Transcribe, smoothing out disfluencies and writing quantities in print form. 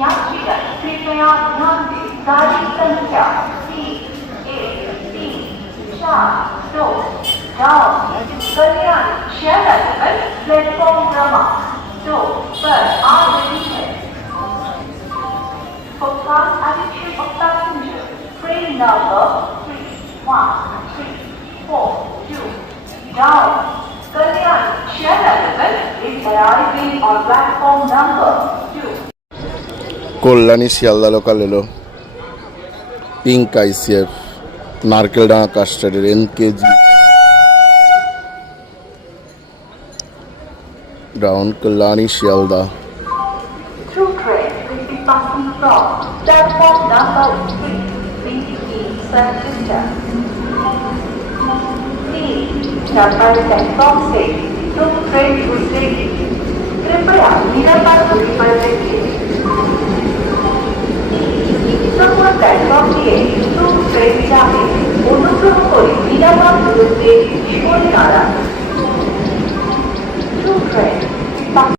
यात्रीगण कृपया ध्यान दें गाड़ी संख्या 3-1-3-4-2 कल्याण शहर पर प्लेटफॉर्म क्रमांक 2 पर आ रही है। For fast addition of passengers, train number 31342 down Kalyan Shahar is arriving on platform number 2. Kalyani Sealdah local এলো পিঙ্ক আইসিএফ নারকেলডাঙ্গা কাস্টার্ডের এনকেজি down Kalyani Sealdah. Two trains will be passing from platform number 3, BTE Sarjita. Number platform 6, two trains will take कृपया निरापद दूरी पर रखिए। সম্পূর্ণ platform দিয়ে train যাবে, অনুগ্রহ করে নিরাপদ দূরত্বে সরে দাঁড়ান।